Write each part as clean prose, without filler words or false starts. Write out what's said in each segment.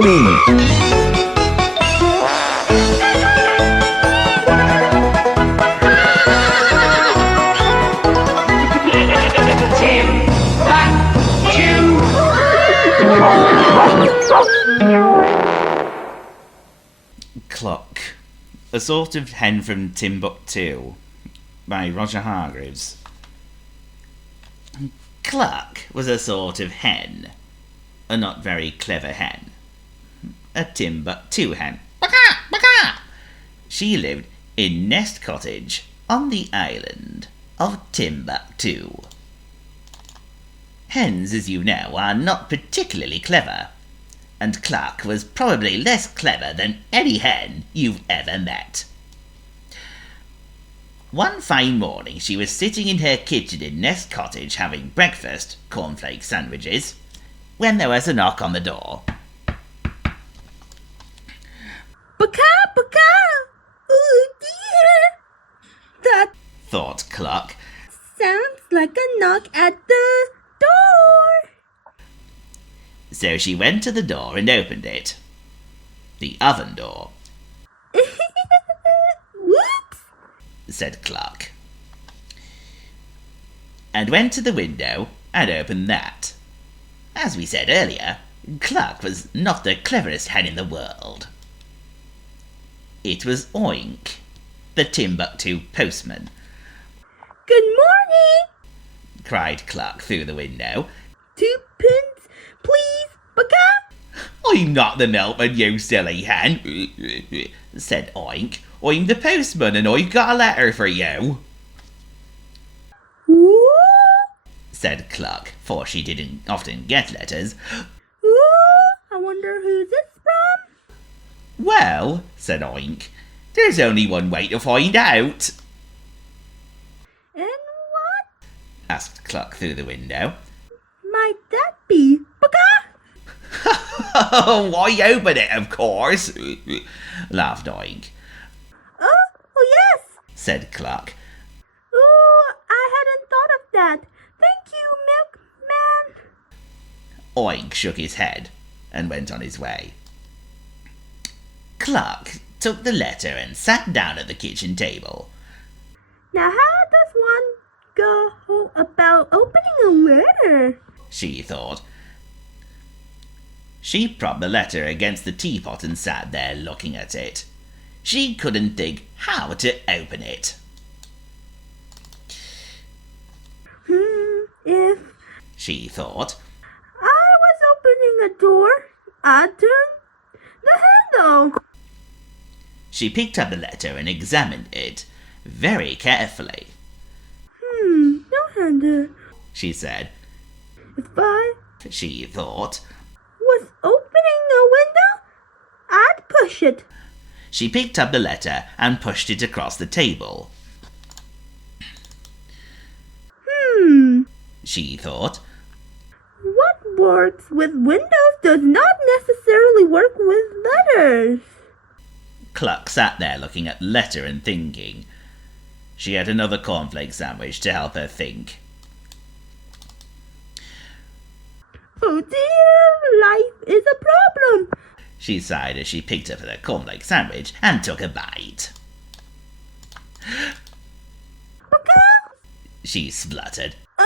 me! Cluck, a sort of hen from Timbuctoo, by Roger Hargreaves. Cluck was a sort of hen, a not very clever hen, a Timbuctoo hen. Baka, baka. She lived in Nest Cottage on the island of Timbuctoo. Hens, as you know, are not particularly clever, and Cluck was probably less clever than any hen you've ever met. One fine morning she was sitting in her kitchen in Nest Cottage having breakfast, cornflake sandwiches, when there was a knock on the door. Baka, baka! Oh dear! That Thought Cluck. sounds like a knock at the door. So she went to the door and opened it. The oven door, Whoops! said Cluck, and went to the window and opened that. As we said earlier, Cluck was not the cleverest hen in the world. It was Oink, the Timbuctoo postman. Good morning! Cried Cluck through the window. 2 pence, please, baka! I'm not the milkman, you silly hen, said Oink. I'm the postman and I've got a letter for you, Ooh, said Cluck, for she didn't often get letters. ooh, I wonder who's this from? Well, said Oink, there's only one way to find out, And what asked Cluck through the window. might that be, baka? Why open it, of course, laughed Oink, Oh yes! said Cluck. Ooh, I hadn't thought of that. Thank you, milkman. Oink shook his head and went on his way. Cluck took the letter and sat down at the kitchen table. Now how does one go about opening a letter? She thought. She propped the letter against the teapot and sat there looking at it. She couldn't think how to open it. If She thought. I was opening a door, I'd turn the handle. She picked up the letter and examined it very carefully. No handle. She said. If I She thought. was opening a window, I'd push it. She picked up the letter and pushed it across the table. She thought. What works with windows does not necessarily work with letters. Cluck sat there looking at the letter and thinking. She had another cornflake sandwich to help her think. Oh dear, life is a problem. She sighed as she picked up the cornflake sandwich and took a bite. Baka! She spluttered. Uh,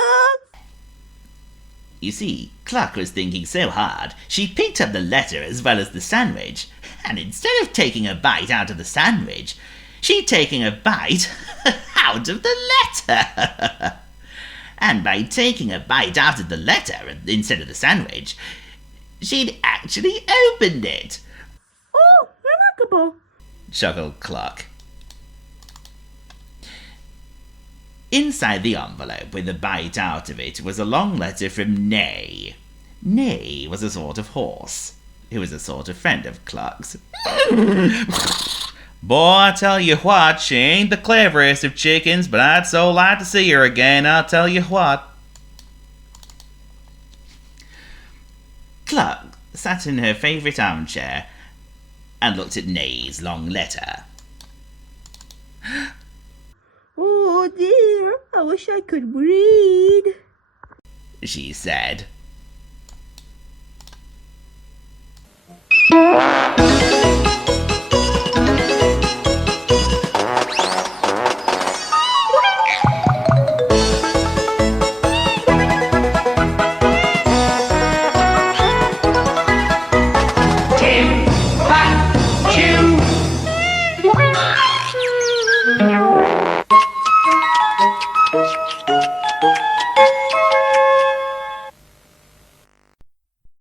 You see, Cluck was thinking so hard, she picked up the letter as well as the sandwich, and instead of taking a bite out of the sandwich, she'd taken a bite out of the letter. And by taking a bite out of the letter instead of the sandwich, she'd actually opened it, oh, remarkable. chuckled Cluck. Inside the envelope with a bite out of it was a long letter from Neigh. Neigh was a sort of horse, who was a sort of friend of Cluck's. Boy, I tell you what, she ain't the cleverest of chickens, but I'd so like to see her again, I'll tell you what. Cluck sat in her favourite armchair and looked at Neigh's long letter. Oh dear, I wish I could read. She said.